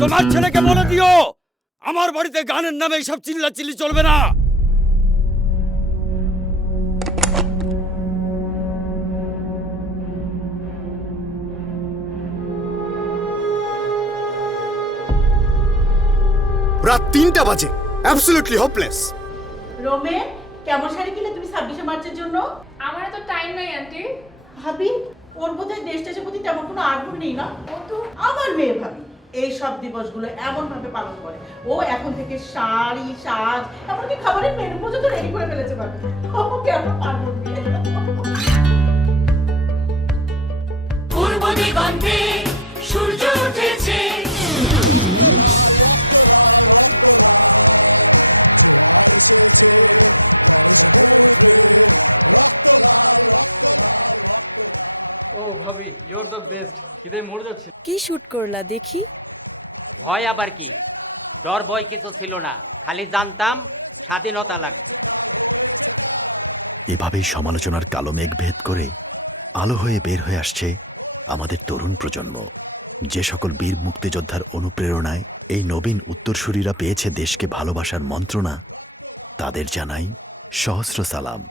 তোমার ছেলেকে বলে দিও আমার বাড়িতে গানের নামে এইসব চিল্লা চিল্লি চলবে না। রাত তিনটা বাজে অ্যাবসলিউটলি হোপলেস রোমে কেমন শাড়ি কিনে তুমি ছাব্বিশে মার্চের জন্য? আমার তো টাইম নাই আন্টি ভাবি ওর বোধহয় দেশ দেশের প্রতি তেমন কোনো আগ্রহ নেই না। ও তো আমার মেয়ে ভাবি। এই সব দিবসগুলো এমন ভাবে পালন করে। ও এখন থেকে শাড়ি, সাজ, এমনকি খাবারের মেনু পর্যন্ত রেডি করে ফেলেছে ভাবি। ও কেন। পূর্ব ও ভাবি ইউর দ্য বেস্ট খিদে মরে যাচ্ছে। কি শুট করলা দেখি? ভয় আবার কি? ডর ভয় কিছু ছিল না। খালি জানতাম স্বাধীনতা লাগবে। এভাবেই সমালোচনার কালো মেঘ ভেদ করে আলো হয়ে বের হয়ে আসছে আমাদের তরুণ প্রজন্ম। যে সকল বীর মুক্তিযোদ্ধার অনুপ্রেরণায় এই নবীন উত্তরসূরিরা পেয়েছে দেশকে ভালোবাসার মন্ত্রণা তাদের জানাই সহস্র সালাম।